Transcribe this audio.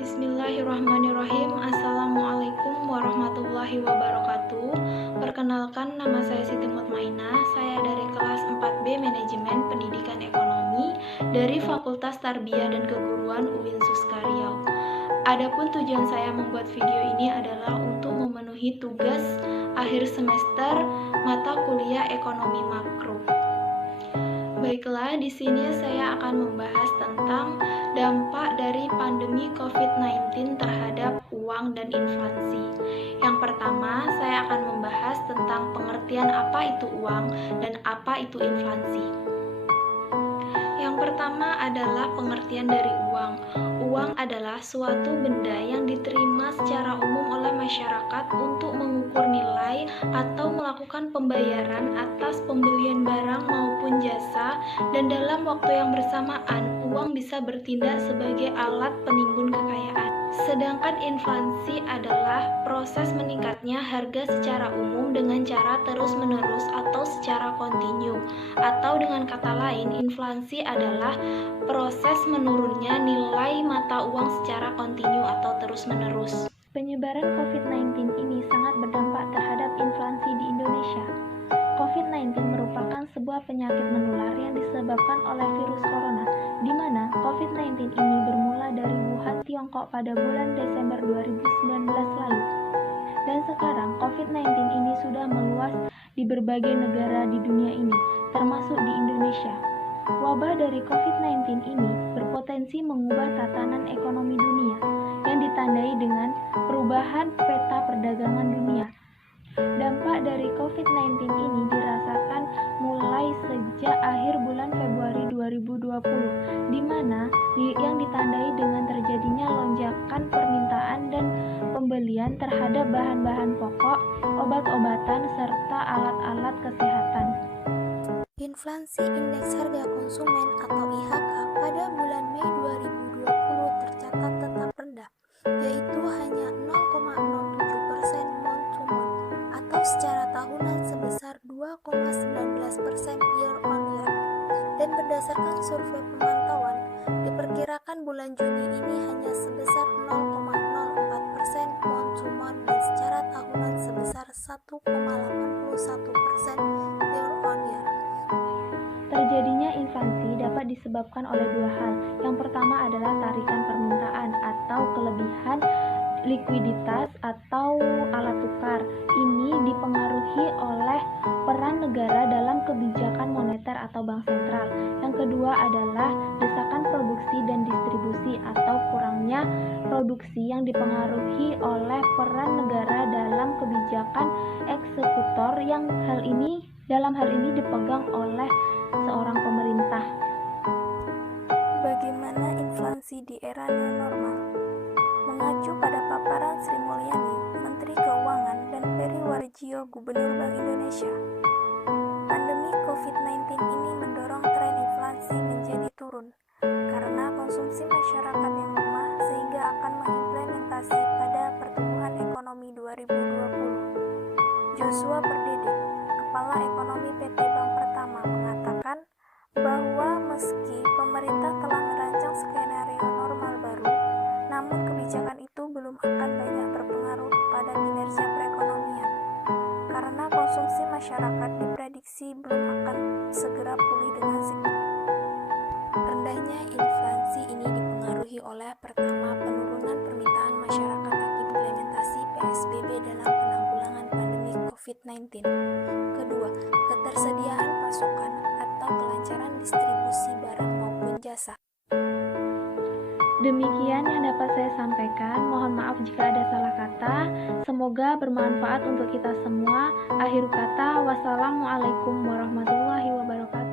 Bismillahirrahmanirrahim. Assalamualaikum warahmatullahi wabarakatuh. Perkenalkan, nama saya Siti Mutmainah. Saya dari kelas 4B Manajemen Pendidikan Ekonomi dari Fakultas Tarbiyah dan Keguruan UIN Suska Riau. Adapun tujuan saya membuat video ini adalah untuk memenuhi tugas akhir semester mata kuliah Ekonomi Makro. Baiklah, di sini saya akan membahas tentang dampak dari pandemi COVID-19 terhadap uang dan inflasi. Yang pertama, saya akan membahas tentang pengertian apa itu uang dan apa itu inflasi. Yang pertama adalah pengertian dari uang. Uang adalah suatu benda yang diterima secara umum oleh masyarakat untuk mengukur nilai atau melakukan pembayaran atas pembelian barang maupun jasa, dan dalam waktu yang bersamaan, uang bisa bertindak sebagai alat penimbun kekayaan. Sedangkan inflasi adalah proses meningkatnya harga secara umum dengan cara terus-menerus atau secara kontinu. Atau dengan kata lain, inflasi adalah proses menurunnya nilai mata uang secara kontinu atau terus-menerus. Penyebaran COVID-19 ini sangat berdampak terhadap inflasi di Indonesia. COVID-19 merupakan sebuah penyakit menular yang disebabkan oleh virus corona, di mana COVID-19 ini bermula dari Wuhan, Tiongkok pada bulan Desember 2019 lalu. Dan sekarang COVID-19 ini sudah meluas di berbagai negara di dunia ini, termasuk di Indonesia. Wabah dari COVID-19 ini berpotensi mengubah tatanan ekonomi dunia yang ditandai dengan perubahan peta perdagangan dunia. Dampak dari COVID-19 ini dirasakan mulai sejak akhir bulan Februari 2020, di mana yang ditandai dengan terjadinya lonjakan permintaan dan pembelian terhadap bahan-bahan pokok, obat-obatan, serta alat-alat kesehatan. Inflasi indeks harga konsumen atau IHK pada bulan Mei 2020 tercatat tetap rendah, yaitu hanya 0,07% month-to-month atau secara tahunan sebesar 2,19% year-on-year. Dan berdasarkan survei pemantauan, diperkirakan bulan Juni ini hanya sebesar 0,04% month-to-month dan secara tahunan sebesar 1,81% year-on-year. Terjadinya inflasi dapat disebabkan oleh dua hal. Yang pertama adalah tarikan permintaan atau kelebihan likuiditas atau alat tukar. Ini dipengaruhi oleh peran negara dalam kebijakan moneter atau bank sentral. Yang kedua adalah desakan produksi dan distribusi atau kurangnya produksi yang dipengaruhi oleh peran negara dalam kebijakan eksekutor yang dalam hal ini dipegang oleh seorang pemerintah. Bagaimana inflasi di era new normal? Mengacu pada paparan Sri Mulyani, Menteri Keuangan, dan Peri Warjio, Gubernur Bank Indonesia, pandemi COVID-19 ini mendorong tren inflasi menjadi turun karena konsumsi masyarakat yang lemah sehingga akan mengimplementasi pada pertumbuhan ekonomi 2020. Joshua Pardede, Kepala Ekonomi PT Bank Pertama, mengatakan bahwa meski pemerintah telah merancang skenario normal baru, namun kebijakan itu belum akan banyak berpengaruh pada kinerja perekonomian, karena konsumsi masyarakat diprediksi belum akan segera pulih dengan signifikan. Rendahnya inflasi ini dipengaruhi oleh pertama, penurunan permintaan masyarakat akibat implementasi PSBB dalam penanggulangan pandemi COVID-19. Kedua, ketersediaan pasokan atau kelancaran distribusi barang maupun jasa. Demikian yang dapat saya sampaikan. Mohon maaf jika ada salah kata. Semoga bermanfaat untuk kita semua. Akhir kata, wassalamualaikum warahmatullahi wabarakatuh.